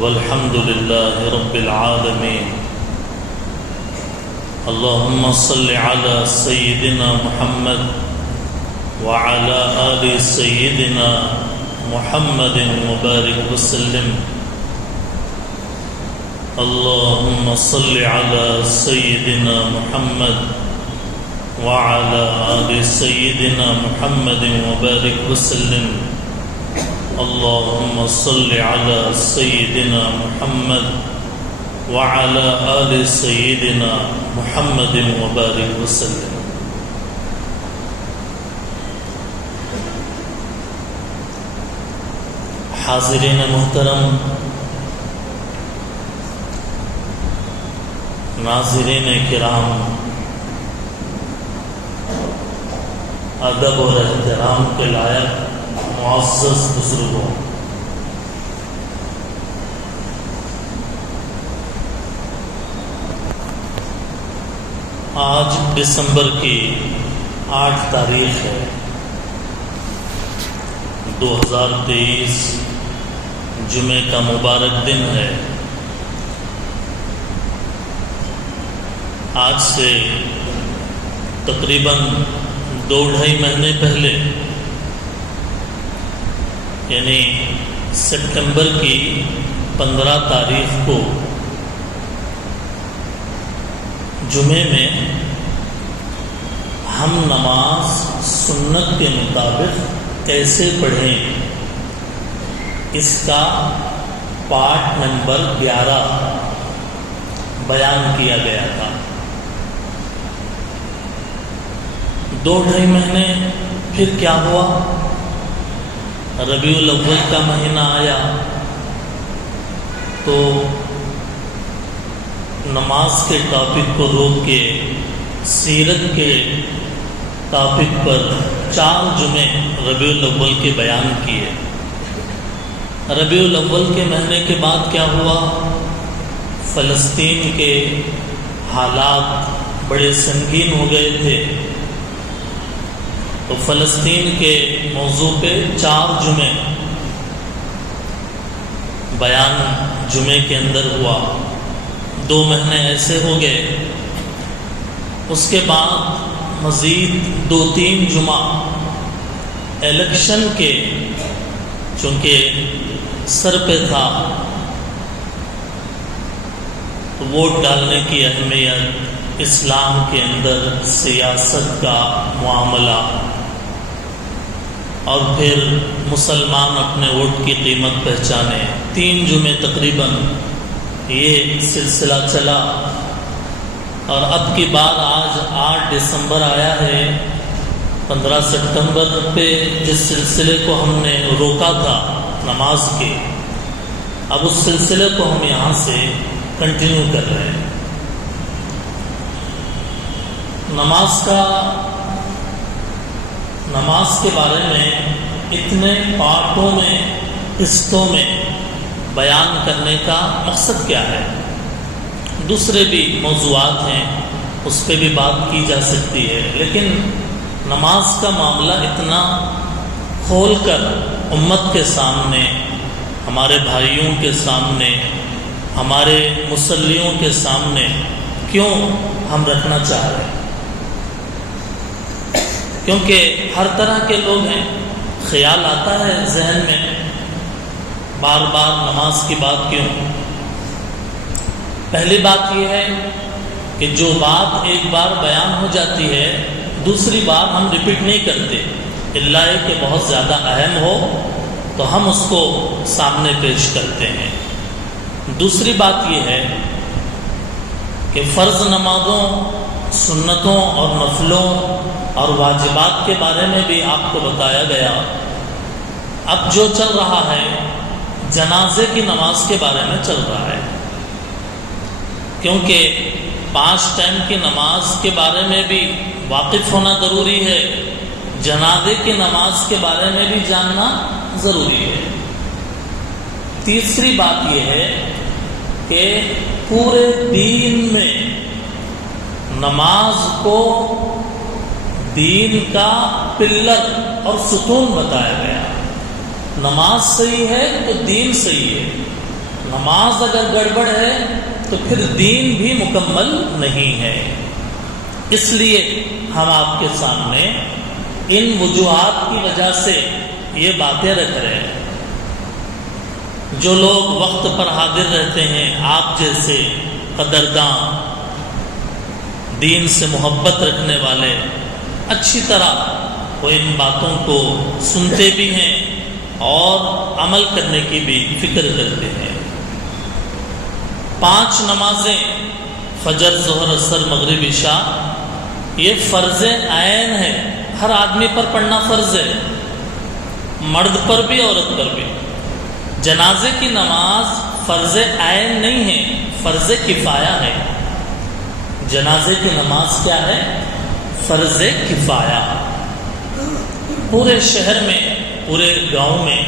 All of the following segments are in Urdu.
والحمد لله رب العالمين. اللهم صل على سيدنا محمد وعلى آل سيدنا محمد وبارك وسلم. اللهم صل على سيدنا محمد وعلى آل سيدنا محمد وبارك وسلم. اللهم صل على سيدنا محمد وعلى آل سيدنا محمد وبارك وسلم. حاضرین محترم، ناظرین کرام، ادب اور احترام کے لائق معزز بزرگوں، آج دسمبر کی 8 تاریخ ہے، 2023 جمعے کا مبارک دن ہے. آج سے تقریباً 2-2.5 مہینے پہلے، یعنی سپٹمبر کی 15 تاریخ کو جمعے میں ہم نماز سنت کے مطابق کیسے پڑھیں، اس کا پارٹ نمبر 11 بیان کیا گیا تھا. 2-2.5 مہینے پھر کیا ہوا؟ ربیع الاول کا مہینہ آیا تو نماز کے ٹاپک کو روک کے سیرت کے ٹاپک پر 4 جمعے ربیع الاول کے بیان کیے. ربیع الاول کے مہینے کے بعد کیا ہوا؟ فلسطین کے حالات بڑے سنگین ہو گئے تھے، تو فلسطین کے موضوع پہ 4 جمعے بیان جمعے کے اندر ہوا. 2 مہینے ایسے ہو گئے. اس کے بعد مزید 2-3 جمعہ الیکشن کے، چونکہ سر پہ تھا، ووٹ ڈالنے کی اہمیت، اسلام کے اندر سیاست کا معاملہ، اور پھر مسلمان اپنے ووٹ کی قیمت پہچانے. 3 جمعے تقریباً یہ سلسلہ چلا، اور اب کی بات آج 8 دسمبر آیا ہے. 15 سپٹمبر پہ جس سلسلے کو ہم نے روکا تھا نماز کے، اب اس سلسلے کو ہم یہاں سے کنٹینیو کر رہے ہیں. نماز کے بارے میں اتنے پارٹوں میں، قسطوں میں بیان کرنے کا مقصد کیا ہے؟ دوسرے بھی موضوعات ہیں، اس پہ بھی بات کی جا سکتی ہے، لیکن نماز کا معاملہ اتنا کھول کر امت کے سامنے، ہمارے بھائیوں کے سامنے، ہمارے مصلیوں کے سامنے کیوں ہم رکھنا چاہ رہے ہیں؟ کیونکہ ہر طرح کے لوگ ہیں. خیال آتا ہے ذہن میں، بار بار نماز کی بات کیوں؟ پہلی بات یہ ہے کہ جو بات ایک بار بیان ہو جاتی ہے، دوسری بار ہم ریپیٹ نہیں کرتے، الا کہ بہت زیادہ اہم ہو تو ہم اس کو سامنے پیش کرتے ہیں. دوسری بات یہ ہے کہ فرض نمازوں، سنتوں اور نفلوں اور واجبات کے بارے میں بھی آپ کو بتایا گیا. اب جو چل رہا ہے جنازے کی نماز کے بارے میں چل رہا ہے، کیونکہ 5 ٹائم کی نماز کے بارے میں بھی واقف ہونا ضروری ہے، جنازے کی نماز کے بارے میں بھی جاننا ضروری ہے. تیسری بات یہ ہے کہ پورے دین میں نماز کو دین کا پلر اور ستون بتایا گیا. نماز صحیح ہے تو دین صحیح ہے، نماز اگر گڑبڑ ہے تو پھر دین بھی مکمل نہیں ہے۔ اس لیے ہم آپ کے سامنے ان وجوہات کی وجہ سے یہ باتیں رکھ رہے ہیں۔ جو لوگ وقت پر حاضر رہتے ہیں، آپ جیسے قدرداں، دین سے محبت رکھنے والے، اچھی طرح وہ ان باتوں کو سنتے بھی ہیں اور عمل کرنے کی بھی فکر کرتے ہیں۔ 5 نمازیں فجر، ظہر، عصر، مغرب، عشاء یہ فرض عین ہے، ہر آدمی پر پڑھنا فرض ہے، مرد پر بھی عورت پر بھی۔ جنازے کی نماز فرض عین نہیں ہے، فرض کفایہ ہے۔ جنازے کی نماز کیا ہے؟ فرض کفایہ۔ پورے شہر میں، پورے گاؤں میں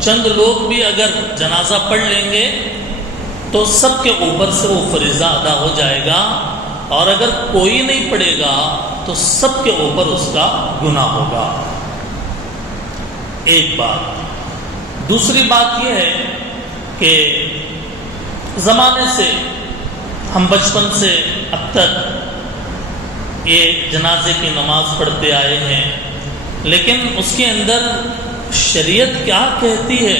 چند لوگ بھی اگر جنازہ پڑھ لیں گے تو سب کے اوپر سے وہ فریضہ ادا ہو جائے گا، اور اگر کوئی نہیں پڑھے گا تو سب کے اوپر اس کا گناہ ہوگا۔ ایک بات۔ دوسری بات یہ ہے کہ زمانے سے ہم بچپن سے اب تک یہ جنازے کی نماز پڑھتے آئے ہیں، لیکن اس کے اندر شریعت کیا کہتی ہے،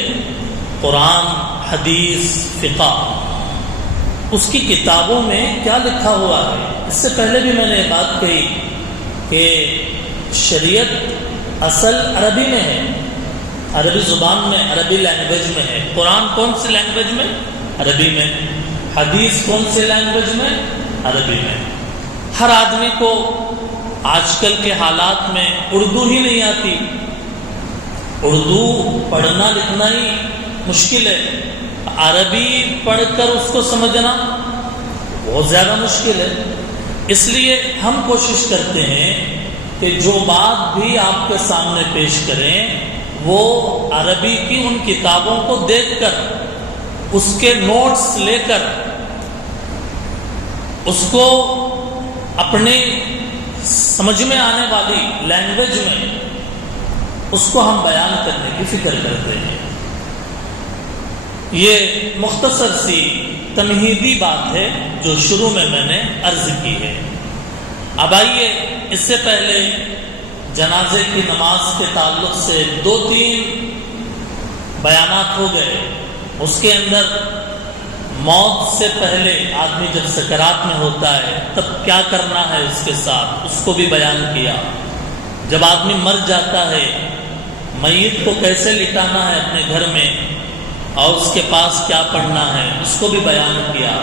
قرآن، حدیث، فقہ، اس کی کتابوں میں کیا لکھا ہوا ہے۔ اس سے پہلے بھی میں نے یہ بات کہی کہ شریعت اصل عربی میں ہے، عربی زبان میں، عربی لینگویج میں ہے۔ قرآن کون سی لینگویج میں؟ عربی میں۔ حدیث کون سی لینگویج میں؟ عربی میں۔ ہر آدمی کو آج کل کے حالات میں اردو ہی نہیں آتی، اردو پڑھنا لکھنا ہی مشکل ہے، عربی پڑھ کر اس کو سمجھنا بہت زیادہ مشکل ہے۔ اس لیے ہم کوشش کرتے ہیں کہ جو بات بھی آپ کے سامنے پیش کریں وہ عربی کی ان کتابوں کو دیکھ کر، اس کے نوٹس لے کر، اس کو اپنے سمجھ میں آنے والی لینگویج میں اس کو ہم بیان کرنے کی فکر کرتے ہیں۔ یہ مختصر سی تمہیدی بات ہے جو شروع میں نے عرض کی ہے۔ اب آئیے، اس سے پہلے جنازے کی نماز کے تعلق سے 2-3 بیانات ہو گئے۔ اس کے اندر موت سے پہلے آدمی جب سکرات میں ہوتا ہے تب کیا کرنا ہے اس کے ساتھ، اس کو بھی بیان کیا۔ جب آدمی مر جاتا ہے، میت کو کیسے لٹانا ہے اپنے گھر میں اور اس کے پاس کیا پڑھنا ہے اس کو بھی بیان کیا۔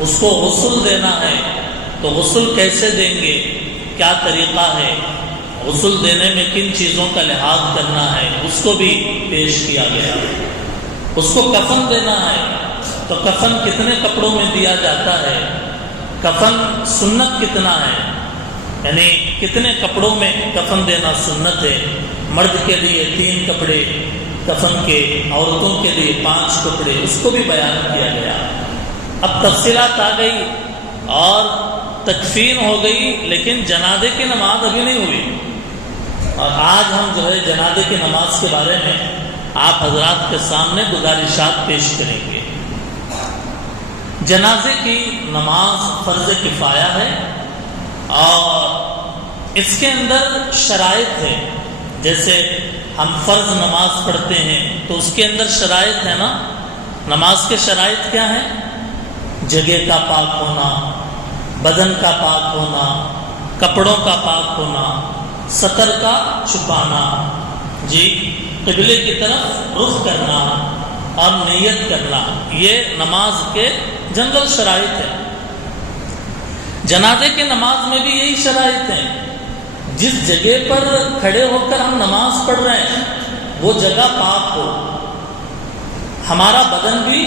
اس کو غسل دینا ہے تو غسل کیسے دیں گے، کیا طریقہ ہے، غسل دینے میں کن چیزوں کا لحاظ کرنا ہے اس کو بھی پیش کیا گیا۔ اس کو کفن دینا ہے تو کفن کتنے کپڑوں میں دیا جاتا ہے، کفن سنت کتنا ہے، یعنی کتنے کپڑوں میں کفن دینا سنت ہے۔ مرد کے لیے 3 کپڑے کفن کے، عورتوں کے لیے 5 کپڑے، اس کو بھی بیان کیا گیا۔ اب تفصیلات آ گئی اور تکفین ہو گئی، لیکن جنازے کی نماز ابھی نہیں ہوئی، اور آج ہم جو ہے جنازے کی نماز کے بارے میں آپ حضرات کے سامنے گزارشات پیش کریں گے۔ جنازے کی نماز فرض کفایہ ہے اور اس کے اندر شرائط ہے۔ جیسے ہم فرض نماز پڑھتے ہیں تو اس کے اندر شرائط ہے نا، نماز کے شرائط کیا ہیں؟ جگہ کا پاک ہونا، بدن کا پاک ہونا، کپڑوں کا پاک ہونا، سطر کا چھپانا، قبلے کی طرف رخ کرنا اور نیت کرنا، یہ نماز کے جنرل شرائط ہیں۔ جنازے کے نماز میں بھی یہی شرائط ہیں۔ جس جگہ پر کھڑے ہو کر ہم نماز پڑھ رہے ہیں وہ جگہ پاک ہو، ہمارا بدن بھی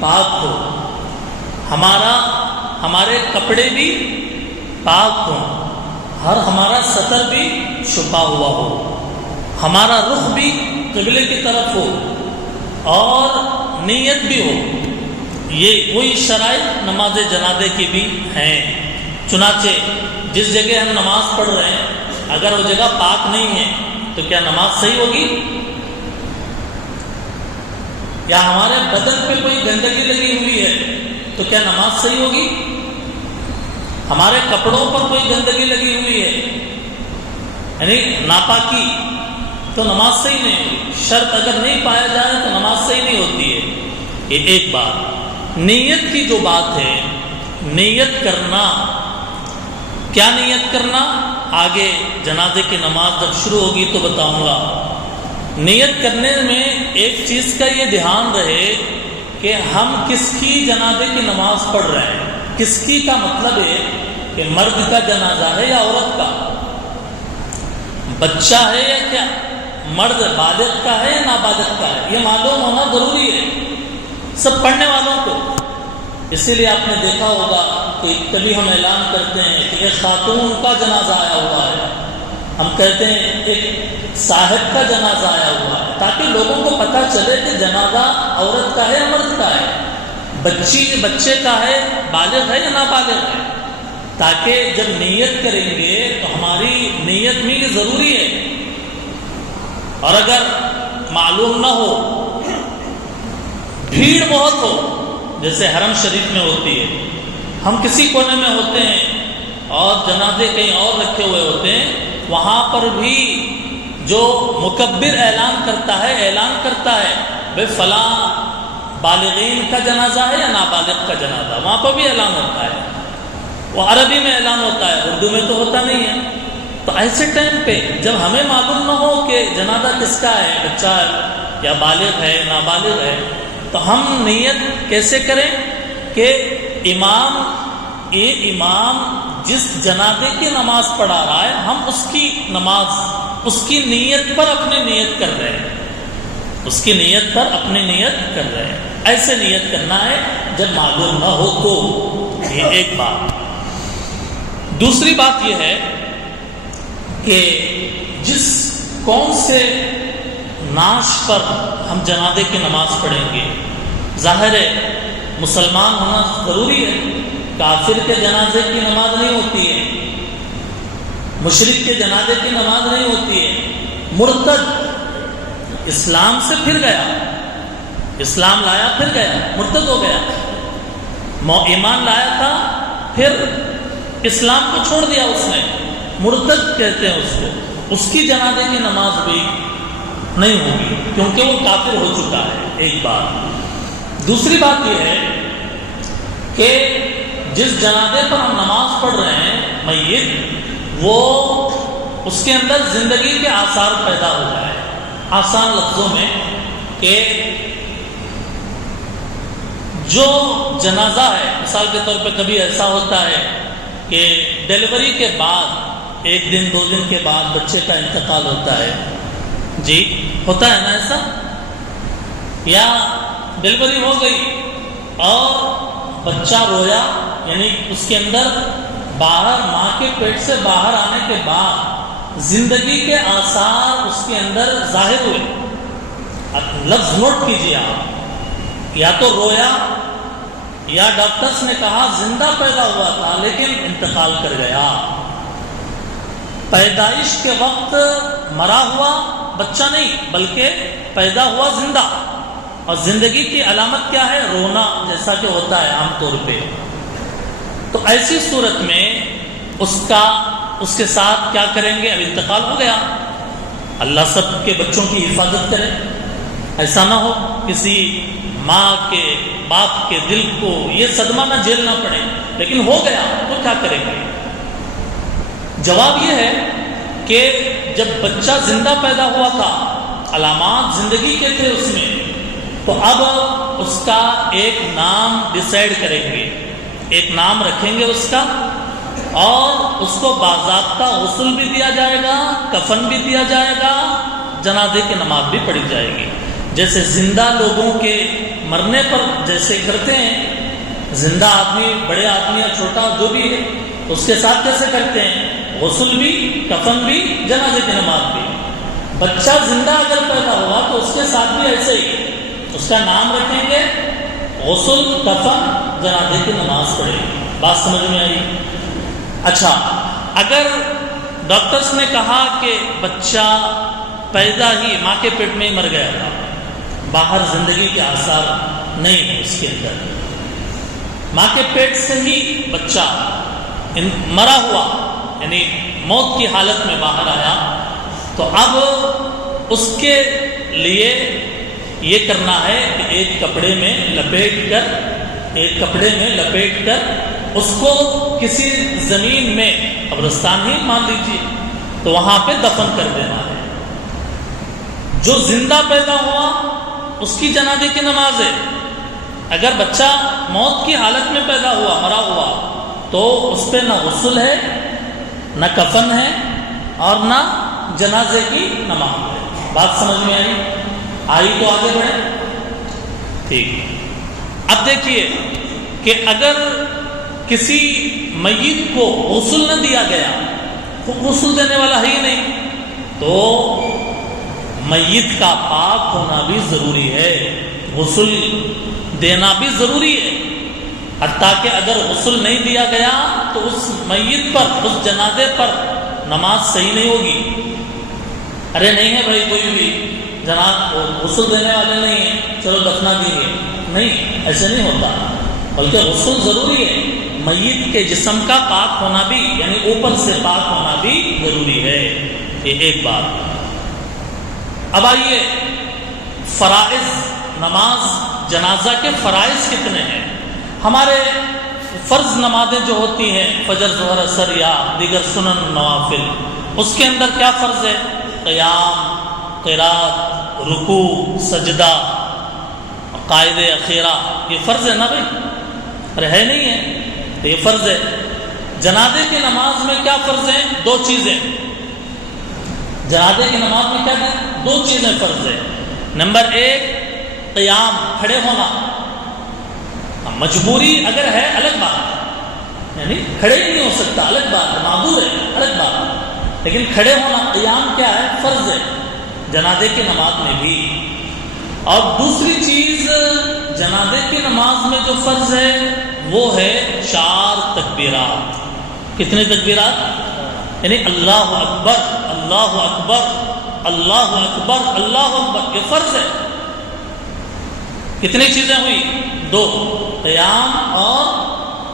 پاک ہو، ہمارے کپڑے بھی پاک ہوں، ہمارا سطر بھی چھپا ہوا ہو، ہمارا رخ بھی قبلے کی طرف ہو اور نیت بھی ہو۔ یہ وہی شرائط نماز جنازے کی بھی ہیں۔ چنانچہ جس جگہ ہم نماز پڑھ رہے ہیں اگر وہ جگہ پاک نہیں ہے تو کیا نماز صحیح ہوگی؟ یا ہمارے بدن پہ کوئی گندگی کیا نماز صحیح ہوگی؟ ہمارے کپڑوں پر کوئی گندگی لگی ہوئی ہے یعنی ناپاکی، تو نماز صحیح نہیں ہوگی۔ شرط اگر نہیں پایا جائے تو نماز صحیح نہیں ہوتی ہے۔ یہ ایک بات۔ نیت کی جو بات ہے، نیت کرنا، کیا نیت کرنا آگے جنازے کی نماز جب شروع ہوگی تو بتاؤں گا۔ نیت کرنے میں ایک چیز کا یہ دھیان رہے کہ ہم کس کی جنازے کی نماز پڑھ رہے ہیں۔ کس کی کا مطلب ہے کہ مرد کا جنازہ ہے یا عورت کا، بچہ ہے یا کیا، مرد بالغ کا ہے یا نابالغ کا ہے، یہ معلوم ہونا ضروری ہے سب پڑھنے والوں کو۔ اسی لیے آپ نے دیکھا ہوگا کہ کبھی ہم اعلان کرتے ہیں کہ ایک خاتون کا جنازہ آیا ہوا ہے، ہم کہتے ہیں ایک صاحب کا جنازہ آیا ہوا ہے، تاکہ لوگوں کو پتہ چلے کہ جنازہ عورت کا ہے یا مرد کا ہے، بچے کا ہے، بالغ ہے یا نابالغ ہے، تاکہ جب نیت کریں گے تو ہماری نیت میں یہ ضروری ہے۔ اور اگر معلوم نہ ہو، بھیڑ بہت ہو، جیسے حرم شریف میں ہوتی ہے، ہم کسی کونے میں ہوتے ہیں اور جنازے کہیں اور رکھے ہوئے ہوتے ہیں، وہاں پر بھی جو مکبر اعلان کرتا ہے بھئی فلاں بالغین کا جنازہ ہے یا نابالغ کا جنازہ، وہاں پر بھی اعلان ہوتا ہے، وہ عربی میں اعلان ہوتا ہے، اردو میں تو ہوتا نہیں ہے۔ تو ایسے ٹائم پہ جب ہمیں معلوم نہ ہو کہ جنازہ کس کا ہے، بچہ ہے یا بالغ ہے نابالغ ہے، تو ہم نیت کیسے کریں کہ امام جس جنازے کی نماز پڑھا رہا ہے، ہم اس کی نماز، اس کی نیت پر اپنی نیت کر رہے ہیں، اس کی نیت پر اپنی نیت کر رہے ہیں۔ ایسے نیت کرنا ہے جب معلوم نہ ہو تو۔ یہ ایک بات۔ دوسری بات یہ ہے کہ جس کون سے نعش پر ہم جنازے کی نماز پڑھیں گے، ظاہر ہے مسلمان ہونا ضروری ہے، کافر کے جنازے کی نماز نہیں ہوتی ہے، مشرک کے جنازے کی نماز نہیں ہوتی ہے، مرتد اسلام سے پھر گیا، اسلام لایا پھر گیا، مرتد ہو گیا، ایمان لایا تھا پھر اسلام کو چھوڑ دیا اس نے، مرتد کہتے ہیں اس کو، اس کی جنازے کی نماز بھی نہیں ہوگی کیونکہ وہ کافر ہو چکا ہے۔ ایک بات۔ دوسری بات یہ ہے کہ جس جنازے پر ہم نماز پڑھ رہے ہیں میت، وہ اس کے اندر زندگی کے آثار پیدا ہو جائے، آسان لفظوں میں کہ جو جنازہ ہے، مثال کے طور پہ کبھی ایسا ہوتا ہے کہ ڈیلیوری کے بعد 1 دن 2 دن کے بعد بچے کا انتقال ہوتا ہے، جی ہوتا ہے نا ایسا، یا ڈیلیوری ہو گئی اور بچہ رویا، یعنی اس کے اندر باہر ماں کے پیٹ سے باہر آنے کے بعد زندگی کے آثار اس کے اندر ظاہر ہوئے۔ لفظ نوٹ کیجیے آپ، یا تو رویا یا ڈاکٹرز نے کہا زندہ پیدا ہوا تھا لیکن انتقال کر گیا، پیدائش کے وقت مرا ہوا بچہ نہیں بلکہ پیدا ہوا زندہ، اور زندگی کی علامت کیا ہے؟ رونا، جیسا کہ ہوتا ہے عام طور پہ۔ تو ایسی صورت میں اس کے ساتھ کیا کریں گے؟ اب انتقال ہو گیا، اللہ سب کے بچوں کی حفاظت کرے، ایسا نہ ہو کسی ماں کے باپ کے دل کو یہ صدمہ نہ جھیلنا پڑے، لیکن ہو گیا تو کیا کریں گے؟ جواب یہ ہے کہ جب بچہ زندہ پیدا ہوا تھا، علامات زندگی کے تھے اس میں، تو اب اس کا ایک نام ڈیسائیڈ کریں گے، ایک نام رکھیں گے اس کا، اور اس کو باضابطہ غسل بھی دیا جائے گا، کفن بھی دیا جائے گا، جنازے کی نماز بھی پڑھی جائے گی۔ جیسے زندہ لوگوں کے مرنے پر جیسے کرتے ہیں، زندہ آدمی، بڑے آدمی یا چھوٹا جو بھی ہے، اس کے ساتھ کیسے کرتے ہیں؟ غسل بھی، کفن بھی، جنازے کی نماز بھی۔ بچہ زندہ اگر پیدا ہوا تو اس کے ساتھ بھی ایسے ہی، اس کا نام رکھیں گے، غسل، کفن، جنازے کی نماز پڑھیں گے۔ بات سمجھ میں آئی؟ اچھا، اگر ڈاکٹرز نے کہا کہ بچہ پیدا ہی ماں کے پیٹ میں ہی مر گیا تھا، باہر زندگی کے آثار نہیں ہیں اس کے اندر، ماں کے پیٹ سے ہی بچہ مرا ہوا یعنی موت کی حالت میں باہر آیا، تو اب اس کے لیے یہ کرنا ہے کہ ایک کپڑے میں لپیٹ کر اس کو کسی زمین میں، قبرستان ہی مان لیجیے، تو وہاں پہ دفن کر دینا ہے۔ جو زندہ پیدا ہوا اس کی جنازے کی نماز ہے۔ اگر بچہ موت کی حالت میں پیدا ہوا، مرا ہوا، تو اس پہ نہ غسل ہے، نہ کفن ہے، اور نہ جنازے کی نماز ہے۔ بات سمجھ میں آئی تو آگے بڑھیں۔ ٹھیک، اب دیکھیے کہ اگر کسی میت کو غسل نہ دیا گیا، تو غسل دینے والا ہے ہی نہیں، تو میت کا پاک ہونا بھی ضروری ہے، غسل دینا بھی ضروری ہے۔ حتیٰ کہ اگر غسل نہیں دیا گیا تو اس میت پر، اس جنازے پر نماز صحیح نہیں ہوگی۔ ارے نہیں ہے بھائی کوئی بھی جناب غسل دینے والے نہیں ہیں، چلو دفنا دیجیے، نہیں، ایسے نہیں ہوتا، بلکہ غسل ضروری ہے۔ میت کے جسم کا پاک ہونا بھی، یعنی اوپر سے پاک ہونا بھی ضروری ہے۔ یہ ایک بات۔ اب آئیے فرائض نماز جنازہ کے فرائض کتنے ہیں؟ ہمارے فرض نمازیں جو ہوتی ہیں، فجر، ظہر، عصر یا دیگر سنن نوافل، اس کے اندر کیا فرض ہے؟ قیام، قرات، رکوع، سجدہ، قائد اخیرہ، یہ فرض ہے نا بھائی؟ ارے ہے نہیں ہے تو یہ فرض ہے۔ جنازے کی نماز میں کیا فرض ہیں؟ دو چیزیں۔ جنازے کی نماز میں کیا ہے؟ دو چیزیں فرض ہیں۔ نمبر ایک، قیام، کھڑے ہونا۔ مجبوری اگر ہے الگ بات ہے، یعنی کھڑے ہی نہیں ہو سکتا الگ بات ہے، معذور ہے الگ بات ہے، لیکن کھڑے ہونا، قیام کیا ہے؟ فرض ہے جنازے کی نماز میں بھی۔ اور دوسری چیز جنازے کی نماز میں جو فرض ہے وہ ہے 4 تکبیرات۔ کتنے تکبیرات؟ یعنی اللہ اکبر، اللہ اکبر، اللہ اکبر، اللہ اکبر، یہ فرض ہے۔ کتنی چیزیں ہوئی؟ 2، قیام اور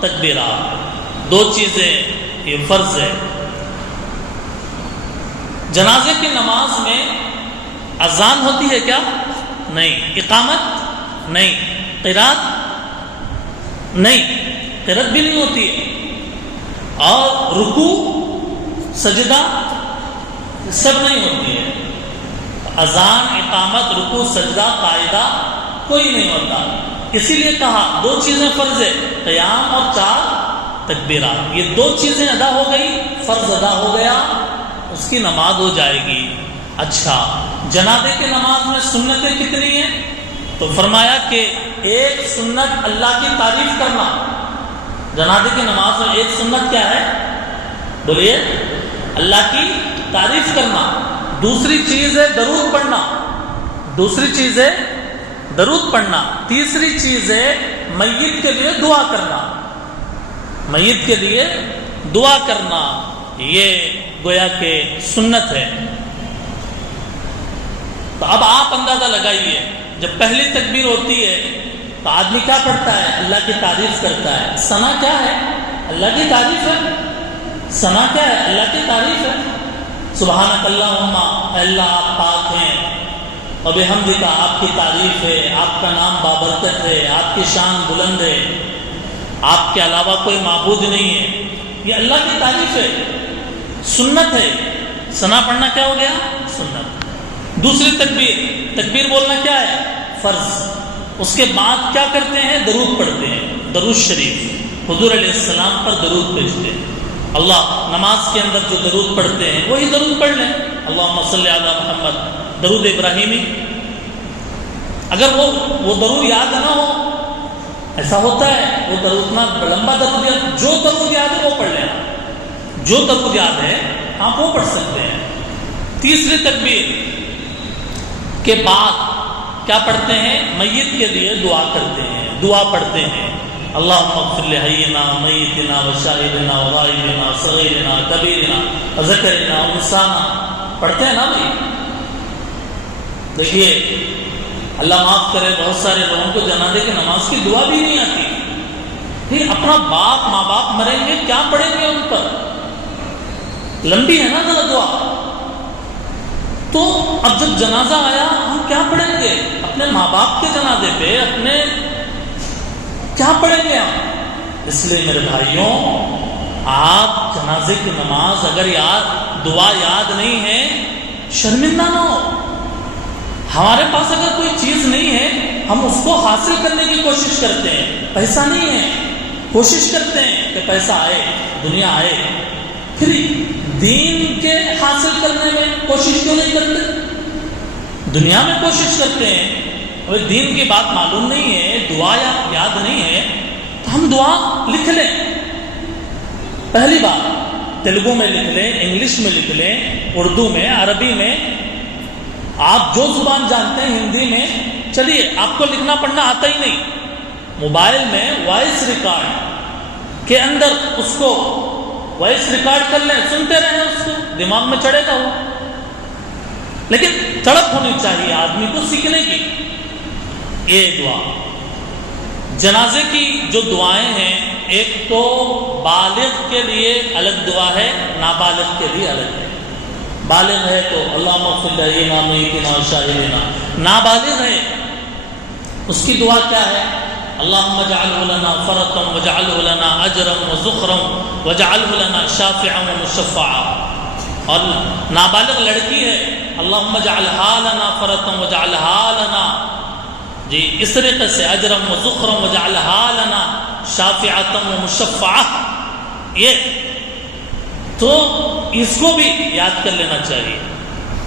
تکبیرات، 2 چیزیں، یہ فرض ہے۔ جنازے کی نماز میں اذان ہوتی ہے کیا؟ نہیں۔ اقامت؟ نہیں۔ قرات؟ نہیں، قرات بھی نہیں ہوتی ہے۔ اور رکوع، سجدہ، سب نہیں ہوتی ہے۔ اذان، اقامت، رکوع، سجدہ، قاعدہ کوئی نہیں ہوتا۔ اسی لیے کہا 2 چیزیں فرض ہے، قیام اور 4 تکبیرات۔ یہ 2 چیزیں ادا ہو گئی، فرض ادا ہو گیا، اس کی نماز ہو جائے گی۔ اچھا، جنازے کی نماز میں سنتیں کتنی ہیں؟ تو فرمایا کہ ایک سنت اللہ کی تعریف کرنا۔ جنازے کی نماز میں ایک سنت کیا ہے؟ بولیے، اللہ کی تعریف کرنا۔ دوسری چیز ہے درود پڑھنا، دوسری چیز ہے درود پڑھنا۔ تیسری چیز ہے میت کے لیے دعا کرنا، میت کے لیے دعا کرنا، یہ گویا کہ سنت ہے۔ تو اب آپ اندازہ لگائیے، جب پہلی تکبیر ہوتی ہے تو آدمی کیا پڑھتا ہے؟ اللہ کی تعریف کرتا ہے۔ ثنا کیا ہے؟ اللہ کی تعریف ہے۔ ثنا کیا ہے؟ اللہ کی تعریف ہے۔ سبحانک اللہم، اللہ آپ پاک ہیں، وبحمدک، آپ کی تعریف ہے، آپ کا نام بابرکت ہے، آپ کی شان بلند ہے، آپ کے علاوہ کوئی معبود نہیں ہے، یہ اللہ کی تعریف ہے، سنت ہے۔ ثنا پڑھنا کیا ہو گیا؟ سنت۔ دوسری تکبیر، تکبیر بولنا کیا ہے؟ فرض۔ اس کے بعد کیا کرتے ہیں؟ درود پڑھتے ہیں، درود شریف، حضور علیہ السلام پر درود بھیجتے ہیں۔ اللہ، نماز کے اندر جو درود پڑھتے ہیں وہی درود پڑھ لیں، اللہم صلی علی محمد، درود ابراہیمی۔ اگر وہ درود یاد نہ ہو، ایسا ہوتا ہے، وہ درود اتنا لمبا درود یاد، جو درود یاد ہے وہ پڑھ لیں، جو درود یاد ہے آپ وہ پڑھ سکتے ہیں۔ تیسری تکبیر کے بعد کیا پڑھتے ہیں؟ میت کے لیے دعا کرتے ہیں، دعا پڑھتے ہیں، اللہم اغفر لحینا میتنا وشاہدنا وغائبنا صغیرنا کبیرنا ذکرنا انسانا، پڑھتے ہیں نا بھائی؟ دیکھیے، اللہ معاف کرے، بہت سارے لوگوں کو جنازے کی نماز کی دعا بھی نہیں آتی، پھر اپنا باپ ماں باپ مریں گے، کیا پڑھیں گے ان پر؟ لمبی ہے نا ذرا دعا. تو اب جب جنازہ آیا ہم کیا پڑھیں گے؟ اپنے ماں باپ کے جنازے پہ اپنے کیا پڑھیں گے ہم؟ اس لیے میرے بھائیوں، آپ جنازے کی نماز اگر دعا یاد نہیں ہے، شرمندہ نہ ہو. ہمارے پاس اگر کوئی چیز نہیں ہے، ہم اس کو حاصل کرنے کی کوشش کرتے ہیں. پیسہ نہیں ہے، کوشش کرتے ہیں کہ پیسہ آئے، دنیا آئے. پھر دین کے حاصل کرنے میں کوشش کیوں نہیں کرتے؟ دنیا میں کوشش کرتے ہیں. اور دین کی بات معلوم نہیں ہے، دعا یاد نہیں ہے، تو ہم دعا لکھ لیں. پہلی بات تیلگو میں لکھ لیں، انگلش میں لکھ لیں، اردو میں، عربی میں، آپ جو زبان جانتے ہیں، ہندی میں. چلیے آپ کو لکھنا پڑھنا آتا ہی نہیں، موبائل میں وائس ریکارڈ کے اندر اس کو وائس ریکارڈ کر لیں، سنتے رہیں، اس کو دماغ میں چڑھے گا وہ. لیکن تڑپ ہونی چاہیے آدمی کو سیکھنے کی. یہ دعا جنازے کی جو دعائیں ہیں، ایک تو بالغ کے لیے الگ دعا ہے، نابالغ کے لیے الگ ہے. بالغ ہے تو اللہم اغفر لنا میتنا شاہدنا. نابالغ ہے اس کی دعا کیا ہے؟ اللہم اجعلہ لنا فرطا واجعلہ لنا اجرا وذخرا واجعلہ لنا شافعا ومشفعا. اور نابالغ لڑکی ہے، اللہم اجعلہا لنا فرطا واجعلہا لنا، جی اس طریقے سے اجرا وذخرا واجعلہا لنا شافعا ومشفعا. یہ تو اس کو بھی یاد کر لینا چاہیے.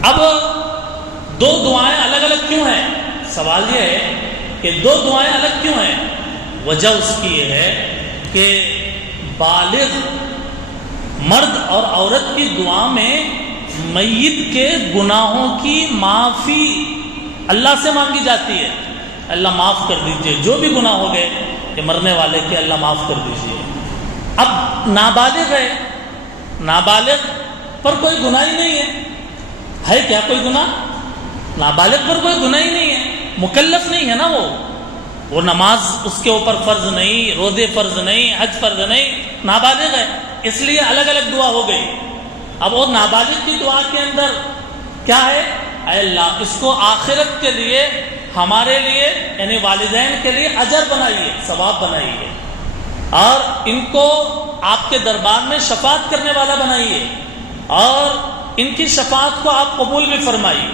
اب دو دعائیں الگ الگ کیوں ہیں؟ سوال یہ ہے کہ دو دعائیں الگ کیوں ہیں؟ وجہ اس کی یہ ہے کہ بالغ مرد اور عورت کی دعا میں میت کے گناہوں کی معافی اللہ سے مانگی جاتی ہے. اللہ معاف کر دیجئے جو بھی گناہ ہو گئے کہ مرنے والے کے، اللہ معاف کر دیجئے. اب نابالغ ہے، نابالغ پر کوئی گناہ ہی نہیں ہے کیا کوئی گناہ؟ نابالغ پر کوئی گناہ ہی نہیں ہے، مکلف نہیں ہے نا وہ نماز اس کے اوپر فرض نہیں، روزے فرض نہیں، حج فرض نہیں، نابالغ ہے. اس لیے الگ الگ دعا ہو گئی. اب وہ نابالغ کی دعا کے اندر کیا ہے؟ اے اللہ اس کو آخرت کے لیے، ہمارے لیے یعنی والدین کے لیے اجر بنائیے، ثواب بنائیے، اور ان کو آپ کے دربار میں شفاعت کرنے والا بنائیے، اور ان کی شفاعت کو آپ قبول بھی فرمائیے.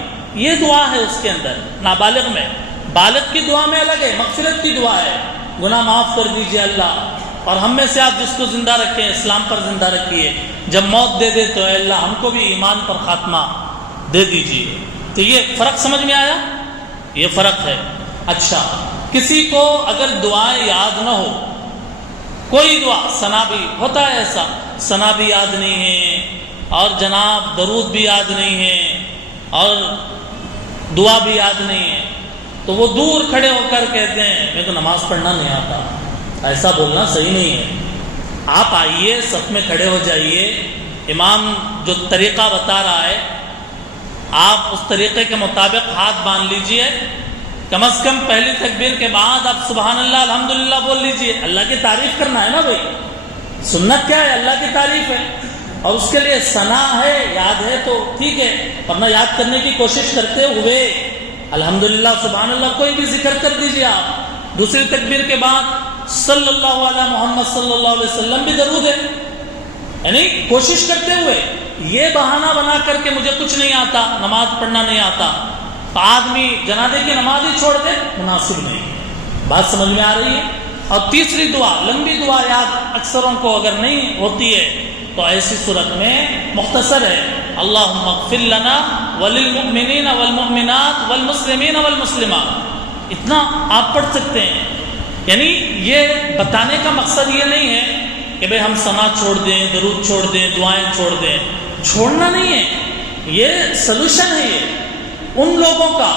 یہ دعا ہے اس کے اندر نابالغ میں. بالغ کی دعا میں الگ ہے، مغفرت کی دعا ہے، گناہ معاف کر دیجئے اللہ، اور ہم میں سے آپ جس کو زندہ رکھیں اسلام پر زندہ رکھیے، جب موت دے دے تو اے اللہ ہم کو بھی ایمان پر خاتمہ دے دیجئے. تو یہ فرق سمجھ میں آیا؟ یہ فرق ہے. اچھا، کسی کو اگر دعائیں یاد نہ ہو، کوئی دعا، ثنا بھی ہوتا ہے ایسا، ثنا بھی یاد نہیں ہے، اور جناب درود بھی یاد نہیں ہے، اور دعا بھی یاد نہیں ہے، تو وہ دور کھڑے ہو کر کہتے ہیں میرے کو نماز پڑھنا نہیں آتا. ایسا بولنا صحیح نہیں ہے. آپ آئیے، صف میں کھڑے ہو جائیے، امام جو طریقہ بتا رہا ہے آپ اس طریقے کے مطابق ہاتھ باندھ لیجئے. کم از کم پہلی تکبیر کے بعد آپ سبحان اللہ الحمدللہ بول لیجئے. اللہ کی تعریف کرنا ہے نا بھائی، سنت کیا ہے؟ اللہ کی تعریف ہے. اور اس کے لیے ثنا ہے، یاد ہے تو ٹھیک ہے، ورنہ یاد کرنے کی کوشش کرتے ہوئے الحمدللہ سبحان اللہ کوئی بھی ذکر کر دیجئے. آپ دوسری تکبیر کے بعد صلی اللہ علیہ محمد صلی اللہ علیہ وسلم بھی درود ہے، یعنی کوشش کرتے ہوئے. یہ بہانہ بنا کر کے مجھے کچھ نہیں آتا، نماز پڑھنا نہیں آتا، تو آدمی جنازے کی نماز ہی چھوڑ دے، مناسب نہیں. بات سمجھ میں آ رہی ہے؟ اور تیسری دعا، لمبی دعا یاد اکثروں کو اگر نہیں ہوتی ہے تو ایسی صورت میں مختصر ہے، اللہم اغفر لنا وللمؤمنین والمؤمنات والمسلمین والمسلمات. اتنا آپ پڑھ سکتے ہیں. یعنی یہ بتانے کا مقصد یہ نہیں ہے کہ بھئی ہم ثنا چھوڑ دیں، درود چھوڑ دیں، دعائیں چھوڑ دیں. چھوڑنا نہیں ہے، یہ سلوشن ہے یہ ان لوگوں کا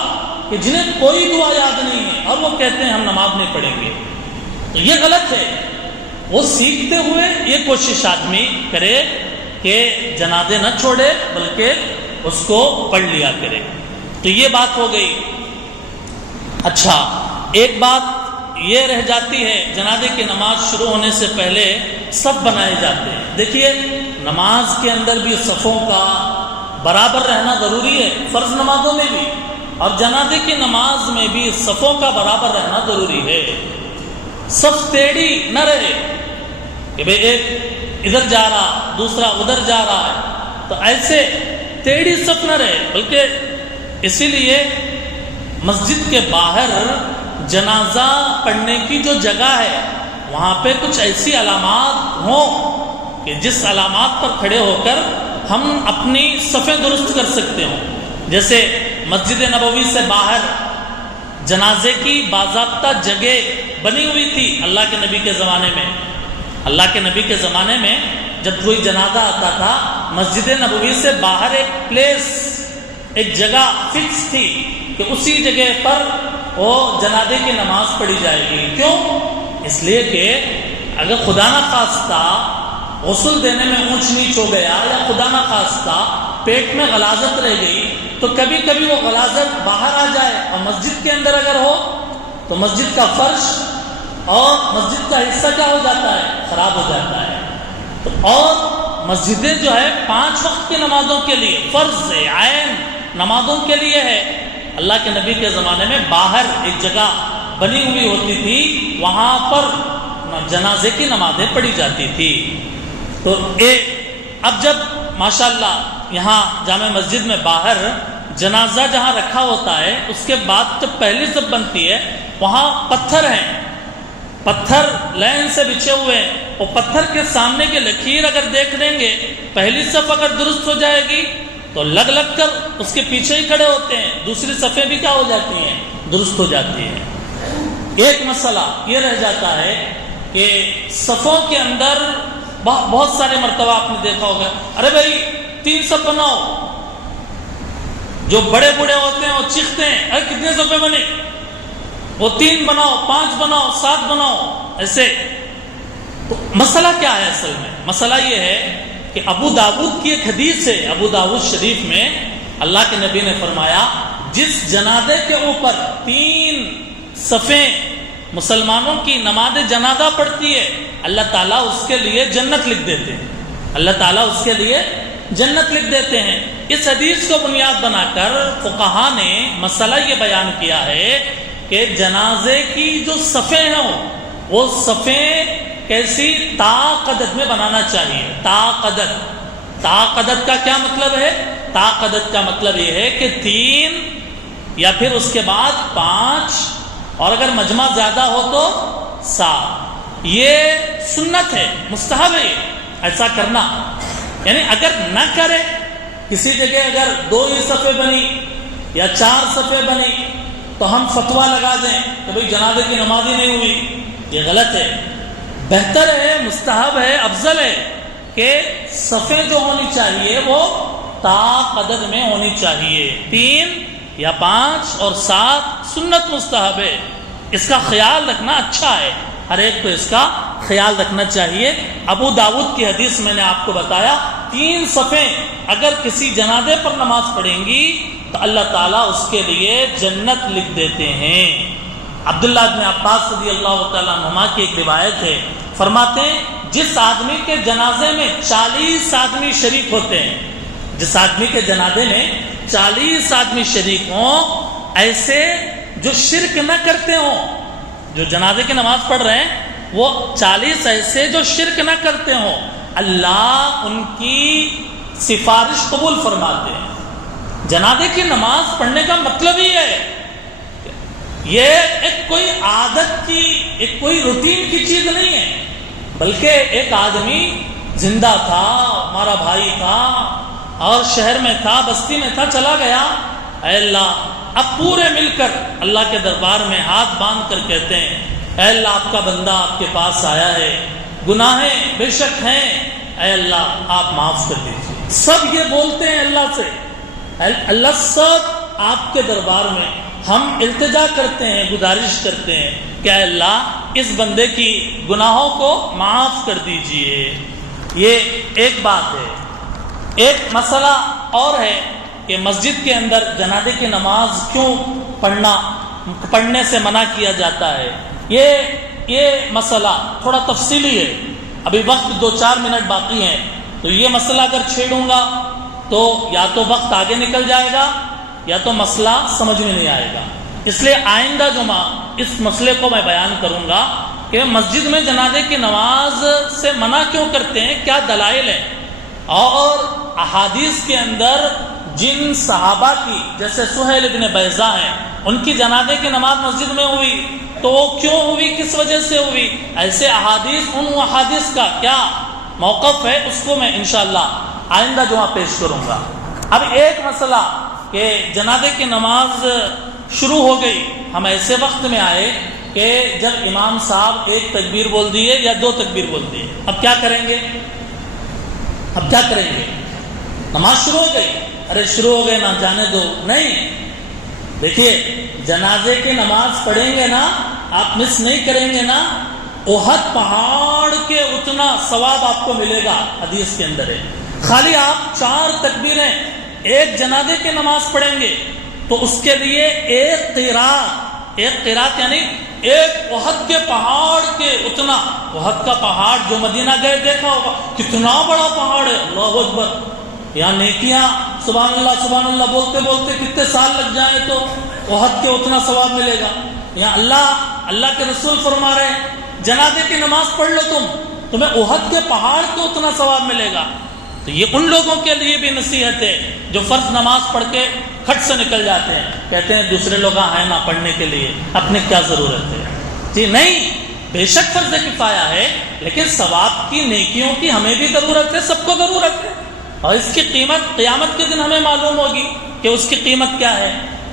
کہ جنہیں کوئی دعا یاد نہیں ہے اور وہ کہتے ہیں ہم نماز نہیں پڑھیں گے. تو یہ غلط ہے. وہ سیکھتے ہوئے یہ کوشش آدمی کرے کہ جنازے نہ چھوڑے بلکہ اس کو پڑھ لیا کرے. تو یہ بات ہو گئی. اچھا، ایک بات یہ رہ جاتی ہے، جنازے کی نماز شروع ہونے سے پہلے صف بنائے جاتے ہیں۔ دیکھیے نماز کے اندر بھی صفوں کا برابر رہنا ضروری ہے، فرض نمازوں میں بھی، اور جنازے کی نماز میں بھی صفوں کا برابر رہنا ضروری ہے۔ صف ٹیڑھی نہ رہے کہ بھئی ایک ادھر جا رہا دوسرا ادھر جا رہا ہے، تو ایسے ٹیڑھی صف نہ رہے، بلکہ اسی لیے مسجد کے باہر جنازہ پڑھنے کی جو جگہ ہے وہاں پہ کچھ ایسی علامات ہوں کہ جس علامات پر کھڑے ہو کر ہم اپنی صفیں درست کر سکتے ہوں۔ جیسے مسجد نبوی سے باہر جنازے کی باضابطہ جگہ بنی ہوئی تھی اللہ کے نبی کے زمانے میں۔ اللہ کے نبی کے زمانے میں جب کوئی جنازہ آتا تھا، مسجد نبوی سے باہر ایک پلیس، ایک جگہ فکس تھی کہ اسی جگہ پر وہ جنازے کی نماز پڑھی جائے گی۔ کیوں؟ اس لیے کہ اگر خدا نہ خواستہ غسل دینے میں اونچ نیچ ہو گیا یا خدا نہ خواستہ پیٹ میں غلاظت رہ گئی تو کبھی کبھی وہ غلاظت باہر آ جائے، اور مسجد کے اندر اگر ہو تو مسجد کا فرش اور مسجد کا حصہ کیا ہو جاتا ہے؟ خراب ہو جاتا ہے۔ تو اور مسجدیں جو ہے 5 وقت کی نمازوں کے لیے، فرض عین نمازوں کے لیے ہے۔ اللہ کے نبی کے زمانے میں باہر ایک جگہ بنی ہوئی ہوتی تھی، وہاں پر جنازے کی نمازیں پڑھی جاتی تھی۔ تو اب جب ماشاءاللہ یہاں جامع مسجد میں باہر جنازہ جہاں رکھا ہوتا ہے، اس کے بعد جب پہلی صف بنتی ہے وہاں پتھر ہیں، پتھر لائن سے بچھے ہوئے ہیں، وہ پتھر کے سامنے کے لکیر اگر دیکھ لیں گے، پہلی صف اگر درست ہو جائے گی تو لگ لگ کر اس کے پیچھے ہی کھڑے ہوتے ہیں، دوسری صفیں بھی کیا ہو جاتی ہیں؟ درست ہو جاتی ہیں۔ ایک مسئلہ یہ رہ جاتا ہے کہ صفوں کے اندر بہت سارے مرتبہ آپ نے دیکھا ہوگا، ارے بھائی 3 صف بناؤ، جو بڑے بوڑھے ہوتے ہیں وہ چیختے ہیں، ارے کتنے صفیں بنے؟ وہ 3 بناؤ، 5 بناؤ، 7 بناؤ، ایسے۔ تو مسئلہ کیا ہے؟ اصل میں مسئلہ یہ ہے کہ ابو داؤد کی ایک حدیث ہے، ابو داؤد شریف میں اللہ کے نبی نے فرمایا جس جنازے کے اوپر 3 صفیں مسلمانوں کی نماز جنازہ پڑھتی ہے، اللہ تعالیٰ اس کے لیے جنت لکھ دیتے ہیں، اللہ تعالیٰ اس کے لیے جنت لکھ دیتے ہیں۔ اس حدیث کو بنیاد بنا کر فقہا نے مسئلہ یہ بیان کیا ہے کہ جنازے کی جو صفیں ہیں وہ صفیں کیسی قدد میں بنانا چاہیے۔ قدد کا کیا مطلب ہے؟ قدد کا مطلب یہ ہے کہ 3 یا پھر اس کے بعد 5، اور اگر مجمع زیادہ ہو تو 7۔ یہ سنت ہے، مستحب ہے ایسا کرنا۔ یعنی اگر نہ کرے، کسی جگہ اگر 2 ہی صفیں بنی یا 4 صفیں بنی تو ہم فتویٰ لگا دیں کہ بھئی جنازے کی نماز ہی نہیں ہوئی، یہ غلط ہے۔ بہتر ہے، مستحب ہے، افضل ہے کہ صفیں جو ہونی چاہیے وہ قدر میں ہونی چاہیے۔ 3 یا 5 اور 7 سنت مستحب ہے، اس کا خیال رکھنا اچھا ہے، ہر ایک کو اس کا خیال رکھنا چاہیے۔ ابو داؤد کی حدیث میں نے آپ کو بتایا، 3 صفیں اگر کسی جنازے پر نماز پڑھیں گی تو اللہ تعالیٰ اس کے لیے جنت لکھ دیتے ہیں۔ عبداللہ بن عباس رضی اللہ تعالیٰ عنہما کی ایک روایت ہے، فرماتے ہیں جس آدمی کے جنازے میں 40 آدمی شریک ہوتے ہیں، جس آدمی کے جنازے میں 40 آدمی شریک ہوں، ایسے جو شرک نہ کرتے ہوں، جو جنازے کی نماز پڑھ رہے ہیں وہ 40 ایسے جو شرک نہ کرتے ہوں، اللہ ان کی سفارش قبول فرماتے ہیں۔ جنازے کی نماز پڑھنے کا مطلب ہی ہے، یہ ایک کوئی عادت کی، ایک کوئی روٹین کی چیز نہیں ہے، بلکہ ایک آدمی زندہ تھا، ہمارا بھائی تھا اور شہر میں تھا، بستی میں تھا، چلا گیا، اے اللہ، اب پورے مل کر اللہ کے دربار میں ہاتھ باندھ کر کہتے ہیں، اے اللہ آپ کا بندہ آپ کے پاس آیا ہے، گناہیں بے شک ہیں، اے اللہ آپ معاف کر دیجیے۔ سب یہ بولتے ہیں اللہ سے، اللہ سب آپ کے دربار میں ہم التجا کرتے ہیں، گزارش کرتے ہیں کہ اے اللہ اس بندے کی گناہوں کو معاف کر دیجیے۔ یہ ایک بات ہے۔ ایک مسئلہ اور ہے کہ مسجد کے اندر جنازے کی نماز کیوں پڑھنے سے منع کیا جاتا ہے۔ یہ مسئلہ تھوڑا تفصیلی ہے، ابھی وقت 2-4 منٹ باقی ہیں، تو یہ مسئلہ اگر چھیڑوں گا تو یا تو وقت آگے نکل جائے گا یا تو مسئلہ سمجھ میں نہیں آئے گا. اس لیے آئندہ جمعہ اس مسئلے کو میں بیان کروں گا کہ مسجد میں جنازے کی نماز سے منع کیوں کرتے ہیں، کیا دلائل ہیں، اور احادیث کے اندر جن صحابہ کی جیسے سہیل بن بیضاء ہیں ان کی جنازے کی نماز مسجد میں ہوئی تو وہ کیوں ہوئی، کس وجہ سے ہوئی، ایسے احادیث، ان احادیث کا کیا موقف ہے، اس کو میں انشاءاللہ آئندہ جمعہ پیش کروں گا. اب ایک مسئلہ کہ جنازے کی نماز شروع ہو گئی، ہم ایسے وقت میں آئے کہ جب امام صاحب ایک تکبیر بول دیے یا 2 تکبیر بول دیے، اب کیا کریں گے؟ نماز شروع ہو گئی، ارے شروع ہو گئے نا جانے دو، نہیں. دیکھیے جنازے کی نماز پڑھیں گے نا، آپ مس نہیں کریں گے نا، احد پہاڑ کے اتنا ثواب آپ کو ملے گا، حدیث کے اندر ہے. خالی آپ 4 تکبیریں ایک جنازے کی نماز پڑھیں گے تو اس کے لیے ایک قرات یعنی ایک احد کے پہاڑ کے اتنا، احد کا پہاڑ جو مدینہ گئے دیکھا ہوگا کتنا بڑا پہاڑ ہے، اللہ اکبر. یہاں نیکیاں سبحان اللہ بولتے بولتے کتنے سال لگ جائیں تو احد کے اتنا ثواب ملے گا. یہاں اللہ کے رسول فرما رہے ہیں جنازے کی نماز پڑھ لو تمہیں احد کے پہاڑ کے اتنا ثواب ملے گا. تو یہ ان لوگوں کے لیے بھی نصیحت ہے جو فرض نماز پڑھ کے کھٹ سے نکل جاتے ہیں، کہتے ہیں دوسرے لوگ ہیں نا پڑھنے کے لیے، اپنے کیا ضرورت ہے. جی نہیں، بے شک فرض کفایہ ہے، لیکن ثواب کی، نیکیوں کی ہمیں بھی ضرورت ہے، سب کو ضرورت ہے، اور اس کی قیمت قیامت کے دن ہمیں معلوم ہوگی کہ اس کی قیمت کیا ہے.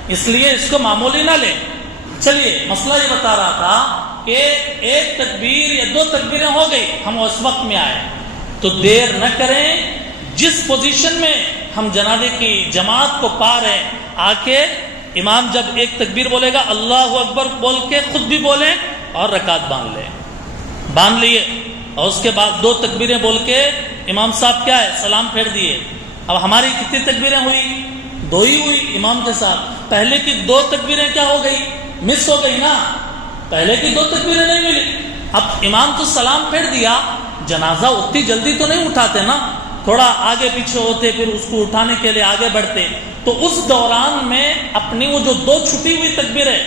اس لیے اس کو معمولی نہ لیں. چلیے مسئلہ یہ بتا رہا تھا کہ ایک تکبیر یا 2 تکبیریں ہو گئی، ہم اس وقت میں آئے تو دیر نہ کریں. جس پوزیشن میں ہم جنازے کی جماعت کو پا رہے ہیں، آ کے امام جب ایک تکبیر بولے گا اللہ اکبر بول کے خود بھی بولیں اور رکعت باندھ لیے، اور اس کے بعد 2 تکبیریں بول کے امام صاحب کیا ہے سلام پھیر دیے. اب ہماری کتنی تکبیریں ہوئی؟ 2 ہی ہوئی امام کے ساتھ. پہلے کی 2 تکبیریں کیا ہو گئی؟ مس ہو گئی نا، پہلے کی 2 تکبیریں نہیں ملی. اب امام تو سلام پھیر دیا، جنازہ اتنی جلدی تو نہیں اٹھاتے نا، تھوڑا آگے پیچھے ہوتے، پھر اس کو اٹھانے کے لیے آگے بڑھتے. تو اس دوران میں اپنی وہ جو 2 چھٹی ہوئی تکبیریں،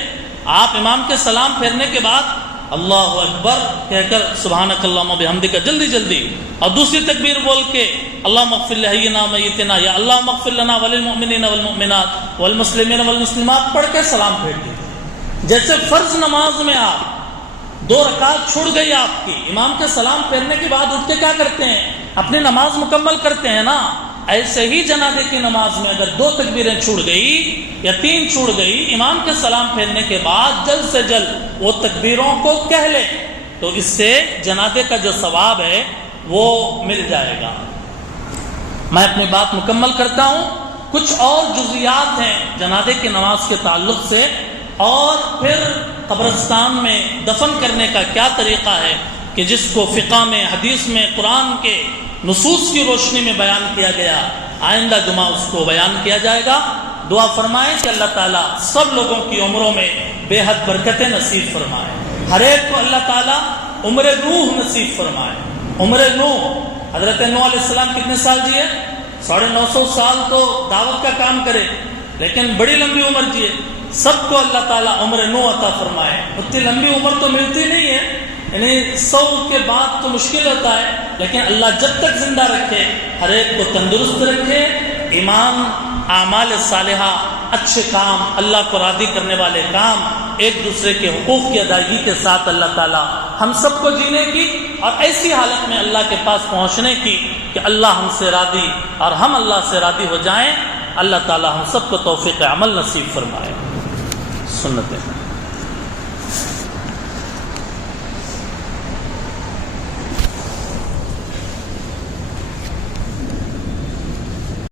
آپ امام کے سلام پھیرنے کے بعد اللہ اکبر کہہ کر سبحانک اللہم بحمدک جلدی، اور دوسری تکبیر بول کے اللہم اغفر لحینا میتنا یا اللہم اغفر لنا وللمؤمنین والمؤمنات والمسلمین والمسلمات پڑھ کے سلام پھیر دیتے. جیسے فرض نماز میں آپ 2 رکعت چھوڑ گئی آپ کی، امام کے سلام پھیرنے کے بعد اٹھ کے کیا کرتے ہیں؟ اپنی نماز مکمل کرتے ہیں نا. ایسے ہی جنازے کی نماز میں اگر 2 تکبیریں چھوڑ گئی یا 3 چھوڑ گئی، امام کے سلام پھیرنے کے بعد جلد سے جلد وہ تکبیروں کو کہہ لیں تو اس سے جنازے کا جو ثواب ہے وہ مل جائے گا. میں اپنی بات مکمل کرتا ہوں. کچھ اور جزیات ہیں جنازے کی نماز کے تعلق سے، اور پھر قبرستان میں دفن کرنے کا کیا طریقہ ہے کہ جس کو فقہ میں، حدیث میں، قرآن کے نصوص کی روشنی میں بیان کیا گیا. آئندہ جمعہ اس کو بیان کیا جائے گا. دعا فرمائیں کہ اللہ تعالیٰ سب لوگوں کی عمروں میں بے حد برکتیں نصیب فرمائے. ہر ایک کو اللہ تعالیٰ عمر نوح نصیب فرمائے. عمر نوح، حضرت نوح علیہ السلام کتنے سال جیے؟ 950 سال تو دعوت کا کام کرے، لیکن بڑی لمبی عمر جیے. سب کو اللہ تعالیٰ عمر نوح عطا فرمائے. اتنی لمبی عمر تو ملتی نہیں ہے، یعنی 100 کے بعد تو مشکل ہوتا ہے، لیکن اللہ جب تک زندہ رکھے ہر ایک کو تندرست رکھے. ایمان، اعمال صالحہ، اچھے کام، اللہ کو راضی کرنے والے کام، ایک دوسرے کے حقوق کی ادائیگی کے ساتھ اللہ تعالیٰ ہم سب کو جینے کی اور ایسی حالت میں اللہ کے پاس پہنچنے کی کہ اللہ ہم سے راضی اور ہم اللہ سے راضی ہو جائیں. اللہ تعالیٰ ہم سب کو توفیق عمل نصیب فرمائے. سنتیں